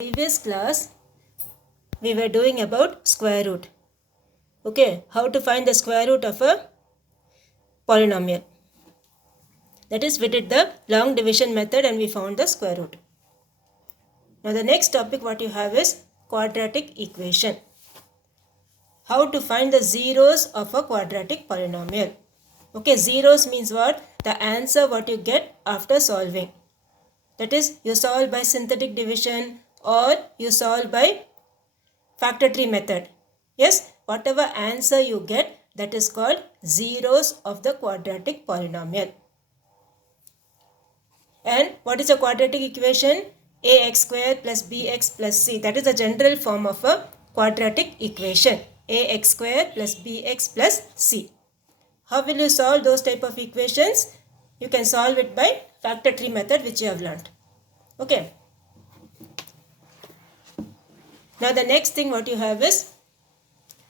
Previous class we were doing about square root. Okay, how to find the square root of a polynomial. That is, we did the long division method and we found the square root. Now the next topic what you have is quadratic equation. How to find the zeros of a quadratic polynomial. Okay, zeros means what? The answer what you get after solving. That is, you solve by synthetic division or you solve by factor tree method. Yes, whatever answer you get, that is called zeros of the quadratic polynomial. And what is a quadratic equation? Ax square plus bx plus c. That is the general form of a quadratic equation. Ax square plus bx plus c. How will you solve those type of equations? You can solve it by factor tree method which you have learnt. Okay. Now the next thing what you have is,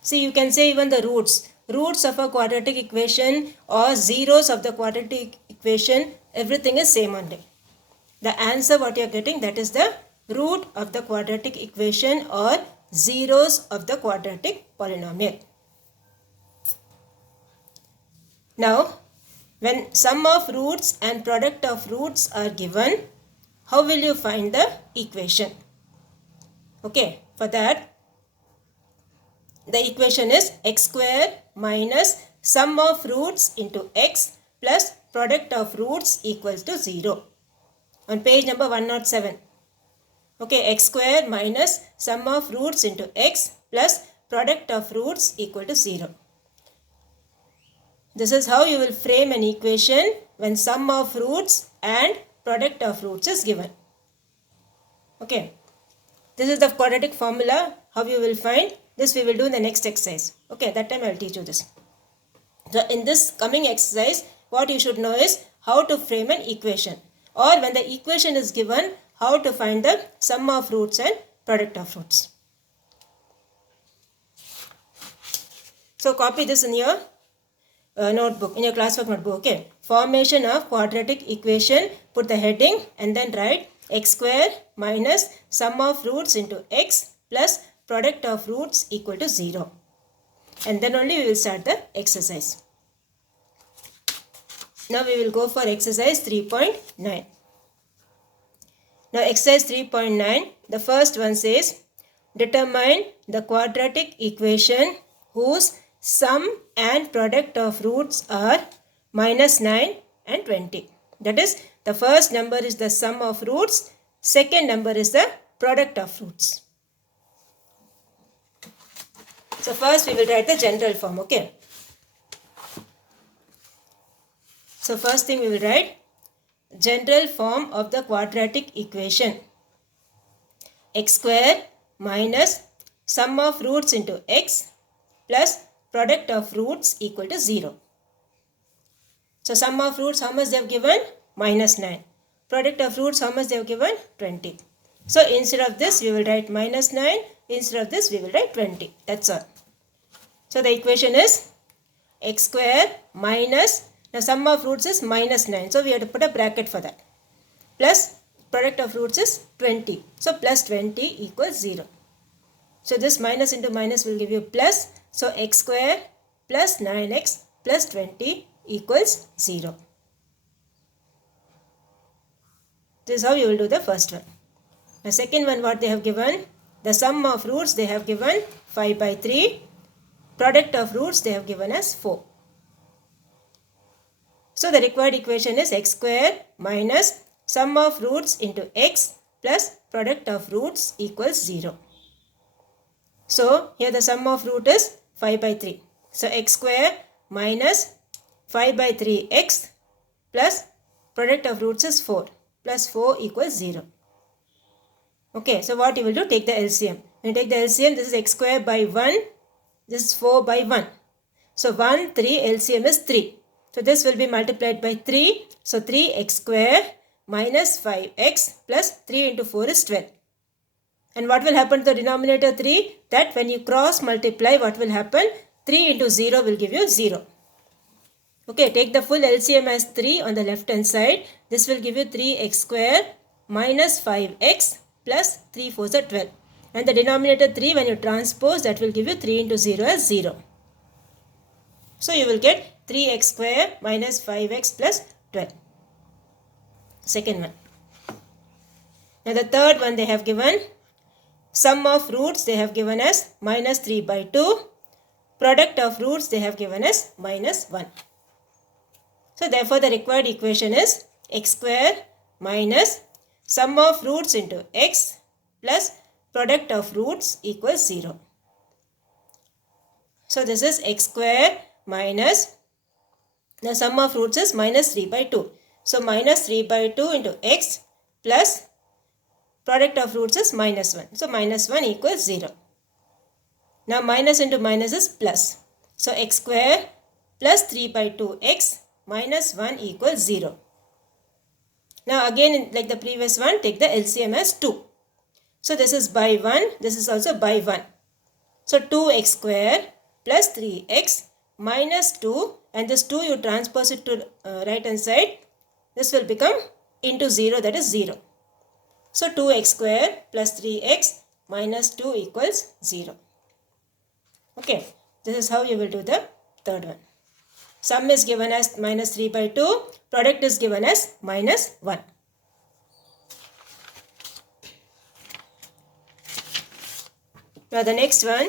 see, you can say even the roots. Roots of a quadratic equation or zeros of the quadratic equation, everything is same only. The answer what you are getting, that is the root of the quadratic equation or zeros of the quadratic polynomial. Now, when sum of roots and product of roots are given, how will you find the equation? Okay, for that, the equation is x square minus sum of roots into x plus product of roots equals to 0. On page number 107. Okay, x square minus sum of roots into x plus product of roots equal to 0. This is how you will frame an equation when sum of roots and product of roots is given. Okay, this is the quadratic formula. How you will find this we will do in the next exercise. Okay, that time I will teach you this. So in this coming exercise, what you should know is how to frame an equation, or when the equation is given, how to find the sum of roots and product of roots. So copy this in your notebook, in your classwork notebook. Okay, formation of quadratic equation, put the heading and then write x square minus sum of roots into x plus product of roots equal to 0. And then only we will start the exercise. Now we will go for exercise 3.9. Now exercise 3.9, the first one says, determine the quadratic equation whose sum and product of roots are minus 9 and 20. That is, the first number is the sum of roots, second number is the product of roots. So first we will write the general form, okay. So first thing we will write general form of the quadratic equation. X square minus sum of roots into x plus product of roots equal to 0. So sum of roots, how much they have given? Minus 9. Product of roots, how much they have given? 20. So instead of this we will write minus 9. Instead of this we will write 20. That's all. So the equation is x square minus, now sum of roots is minus 9. So we have to put a bracket for that. Plus product of roots is 20. So plus 20 equals 0. So this minus into minus will give you plus. So x square plus 9x plus 20 equals 0. This is how you will do the first one. The second one what they have given, the sum of roots they have given 5 by 3. Product of roots they have given as 4. So the required equation is x square minus sum of roots into x plus product of roots equals 0. So here the sum of root is 5 by 3. So x square minus 5 by 3x plus product of roots is 4 plus 4 equals 0. Okay, so what you will do, take the LCM. When you take the LCM, this is x square by 1, this is 4 by 1. So 1, 3, LCM is 3. So this will be multiplied by 3. So 3x square minus 5x plus 3 into 4 is 12. And what will happen to the denominator 3? That when you cross multiply, what will happen? 3 into 0 will give you 0. Okay, take the full LCM as 3 on the left hand side. This will give you 3x square minus 5x plus 3 4s are 12. And the denominator 3, when you transpose, that will give you 3 into 0 as 0. So you will get 3x square minus 5x plus 12. Second one. Now the third one they have given, sum of roots they have given as minus 3 by 2. Product of roots they have given as minus 1. So therefore the required equation is x square minus sum of roots into x plus product of roots equals 0. So this is x square minus, the sum of roots is minus 3 by 2. So minus 3 by 2 into x plus product of roots is minus 1. So minus 1 equals 0. Now minus into minus is plus. So x square plus 3 by 2x minus 1 equals 0. Now again, like the previous one, take the LCM as 2. So this is by 1, this is also by 1. So 2x square plus 3x minus 2, and this 2 you transpose it to right hand side. This will become into 0, that is 0. So 2x square plus 3x minus 2 equals 0. Okay, this is how you will do the third one. Sum is given as minus 3 by 2. Product is given as minus 1. Now the next one,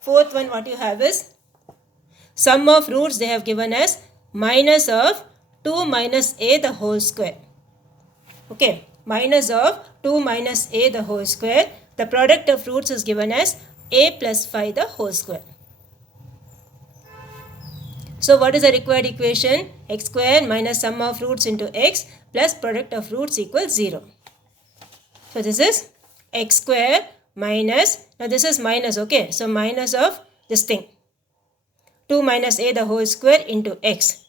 fourth one, what you have is sum of roots they have given as minus of 2 minus a the whole square. Okay, minus of 2 minus a the whole square. The product of roots is given as a plus 5 the whole square. So what is the required equation? X square minus sum of roots into x plus product of roots equals 0. So this is x square minus, now this is minus, okay. So minus of this thing, 2 minus a the whole square into x.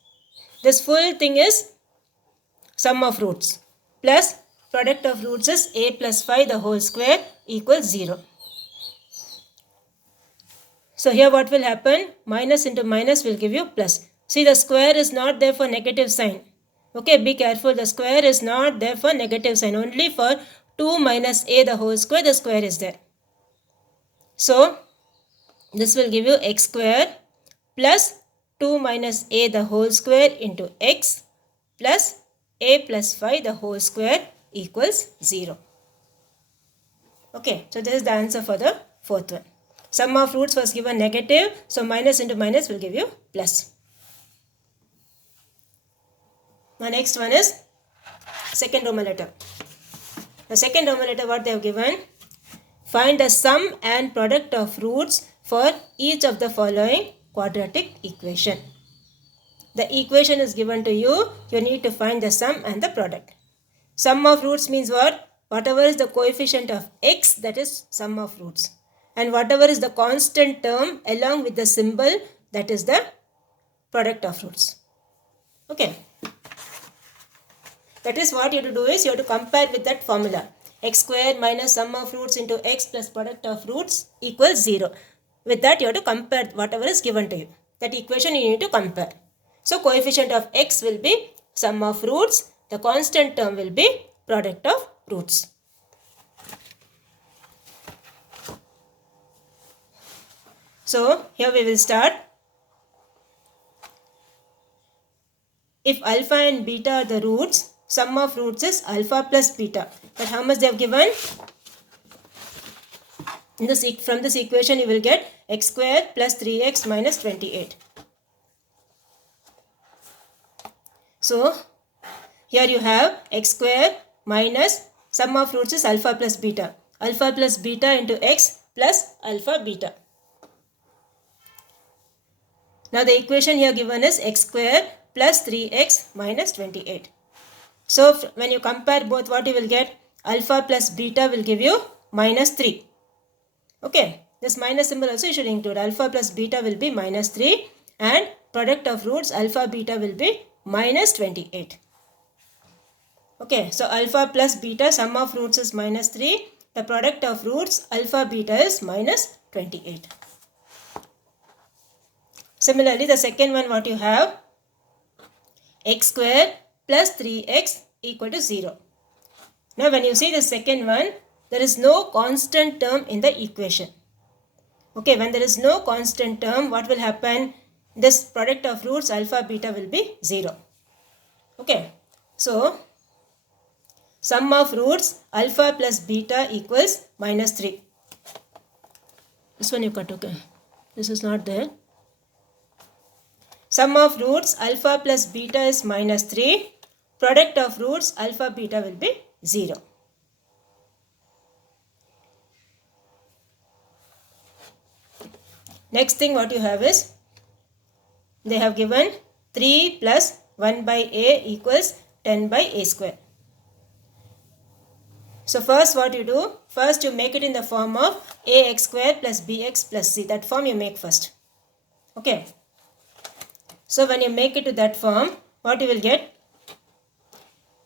This full thing is sum of roots plus product of roots is a plus 5 the whole square equals 0. So here what will happen? Minus into minus will give you plus. See, the square is not there for negative sign. Okay, be careful. The square is not there for negative sign. Only for 2 minus a the whole square, the square is there. So this will give you x square plus 2 minus a the whole square into x plus a plus 5 the whole square equals 0. Okay, so this is the answer for the fourth one. Sum of roots was given negative, so minus into minus will give you plus. The next one is second Roman letter. The second Roman letter, what they have given, find the sum and product of roots for each of the following quadratic equation. The equation is given to you, you need to find the sum and the product. Sum of roots means what? Whatever is the coefficient of x, that is sum of roots. And whatever is the constant term along with the symbol, that is the product of roots. Okay. That is what you have to do is you have to compare with that formula. X square minus sum of roots into x plus product of roots equals 0. With that you have to compare whatever is given to you. That equation you need to compare. So coefficient of x will be sum of roots. The constant term will be product of roots. So here we will start. If alpha and beta are the roots, sum of roots is alpha plus beta. But how much they have given? From this equation you will get x square plus 3x minus 28. So here you have x square minus sum of roots is alpha plus beta. Alpha plus beta into x plus alpha beta. Now the equation here given is x square plus 3x minus 28. So when you compare both, what you will get? Alpha plus beta will give you minus 3. Okay, this minus symbol also you should include. Alpha plus beta will be minus 3 and product of roots alpha beta will be minus 28. Okay, so alpha plus beta, sum of roots is minus 3. The product of roots alpha beta is minus 28. Similarly, the second one what you have, x square plus 3x equal to 0. Now when you see the second one, there is no constant term in the equation. Okay, when there is no constant term, what will happen? This product of roots alpha beta will be 0. Okay, so sum of roots alpha plus beta equals minus 3. This one you cut, okay. This is not there. Sum of roots alpha plus beta is minus 3. Product of roots alpha beta will be 0. Next thing what you have is, they have given 3 plus 1 by a equals 10 by a square. So first what you do, first you make it in the form of ax square plus bx plus c. That form you make first. Okay. So when you make it to that form, what you will get?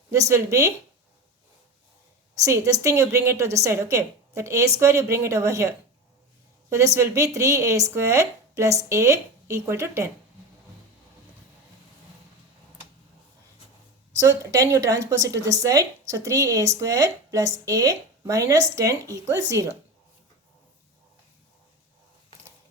This will be, see, this thing you bring it to the side, okay. That a square you bring it over here. So this will be 3a square plus a equal to 10. So 10 you transpose it to this side. So 3a square plus a minus 10 equals 0.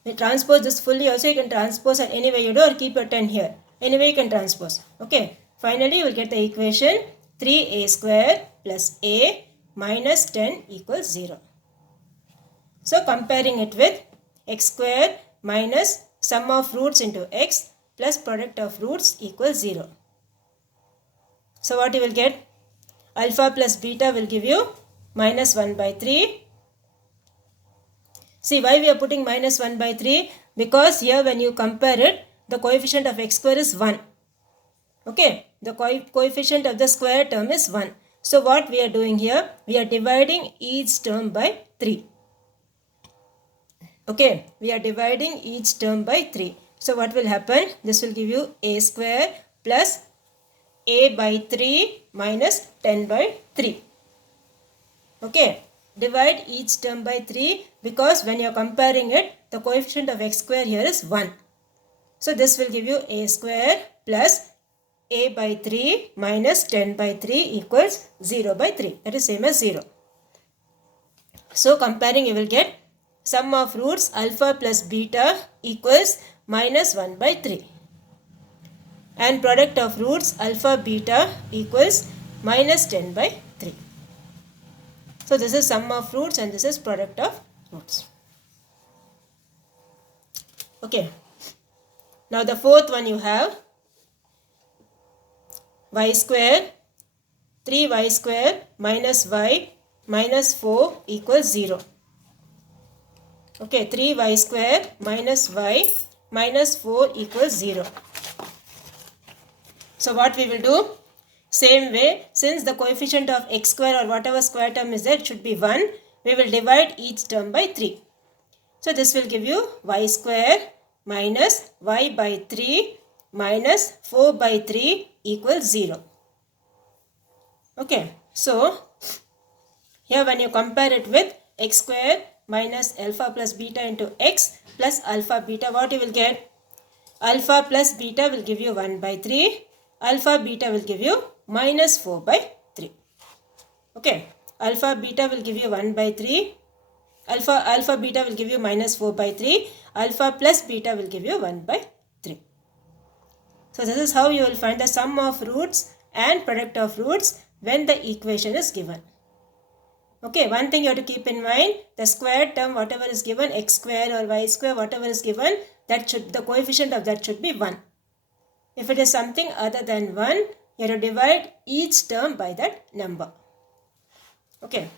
You transpose this fully also, you can transpose it any way you do, or keep your 10 here. Anyway you can transpose. Okay. Finally you will get the equation 3a square plus a minus 10 equals 0. So comparing it with x square minus sum of roots into x plus product of roots equals 0. So what you will get? Alpha plus beta will give you minus 1 by 3. See why we are putting minus 1 by 3? Because here when you compare it, the coefficient of x square is 1. Okay, the coefficient of the square term is 1. So what we are doing here? We are dividing each term by 3. Okay, we are dividing each term by 3. So what will happen? This will give you a square plus a by 3 minus 10 by 3. Okay, divide each term by 3 because when you are comparing it, the coefficient of x square here is 1. So this will give you a square plus a by 3 minus 10 by 3 equals 0 by 3. That is same as 0. So comparing you will get sum of roots alpha plus beta equals minus 1 by 3. And product of roots alpha beta equals minus 10 by 3. So this is sum of roots and this is product of roots. Okay. Now the fourth one you have y square 3y square minus y minus 4 equals 0. Okay, 3y square minus y minus 4 equals 0. So what we will do? Same way, since the coefficient of x square or whatever square term is there, it should be 1. We will divide each term by 3. So this will give you y square minus y by 3 minus 4 by 3 equals 0. Okay, so here when you compare it with x square minus alpha plus beta into x plus alpha beta, what you will get? Alpha plus beta will give you 1 by 3. Alpha beta will give you minus 4 by 3. Okay, alpha beta will give you 1 by 3. Alpha beta will give you minus 4 by 3. Alpha plus beta will give you 1 by 3. So this is how you will find the sum of roots and product of roots when the equation is given. Okay, one thing you have to keep in mind, the square term whatever is given, x square or y square whatever is given, the coefficient of that should be 1. If it is something other than 1, you have to divide each term by that number. Okay.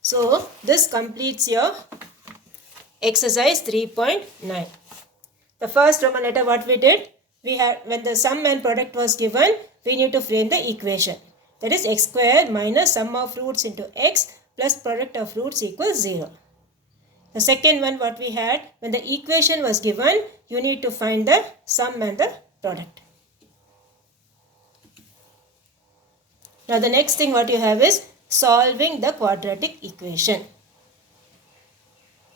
So this completes your exercise 3.9. The first Roman letter what we did, we had when the sum and product was given, we need to frame the equation. That is x square minus sum of roots into x plus product of roots equals 0. The second one what we had, when the equation was given, you need to find the sum and the product. Now the next thing what you have is solving the quadratic equation.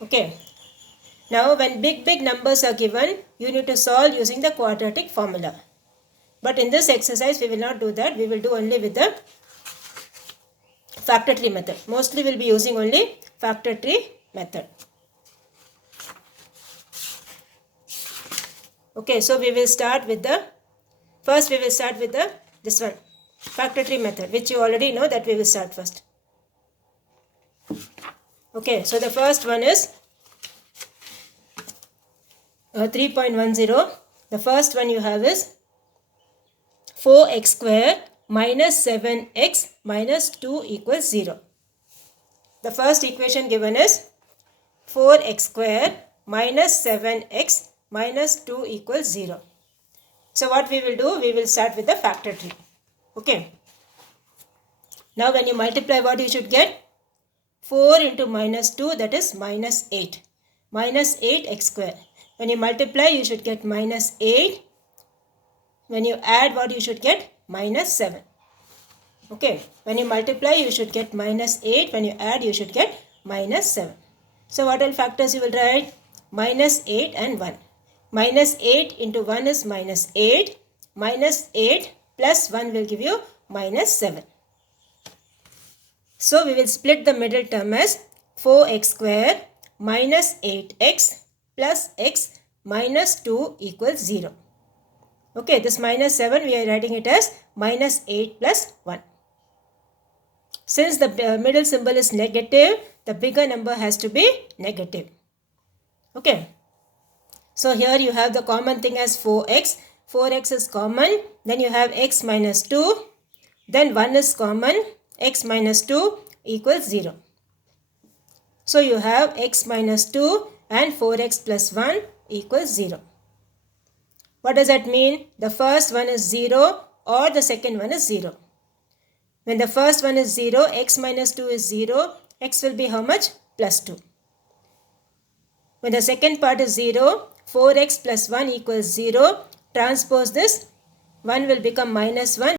Okay. Now when big numbers are given, you need to solve using the quadratic formula. But in this exercise we will not do that. We will do only with the factor tree method. Mostly we'll be using only factor tree method. Okay, so we will start with the this one, factor tree method, which you already know that we will start first. Okay, so the first one is 3.10. The first one you have is 4x square minus 7x minus 2 equals 0. The first equation given is 4x square minus 7x minus 2 equals 0. So what we will do, we will start with the factor tree. Okay. Now when you multiply, what you should get? 4 into minus 2, that is minus 8. Minus 8x square. When you multiply, you should get minus 8. When you add, what you should get? Minus 7. Okay. When you multiply, you should get minus 8. When you add, you should get minus 7. So what all factors you will write? Minus 8 and 1. Minus 8 into 1 is minus 8. Minus 8 plus 1 will give you minus 7. So we will split the middle term as 4x square minus 8x plus x minus 2 equals 0. Okay, this minus 7 we are writing it as minus 8 plus 1. Since the middle symbol is negative, the bigger number has to be negative. Okay. So here you have the common thing as 4x. 4x is common. Then you have x minus 2. Then 1 is common. X minus 2 equals 0. So you have x minus 2 and 4x plus 1 equals 0. What does that mean? The first one is 0 or the second one is 0. When the first one is 0, x minus 2 is 0. X will be how much? Plus 2. When the second part is 0, 4x plus 1 equals 0. Transpose this. 1 will become minus 1.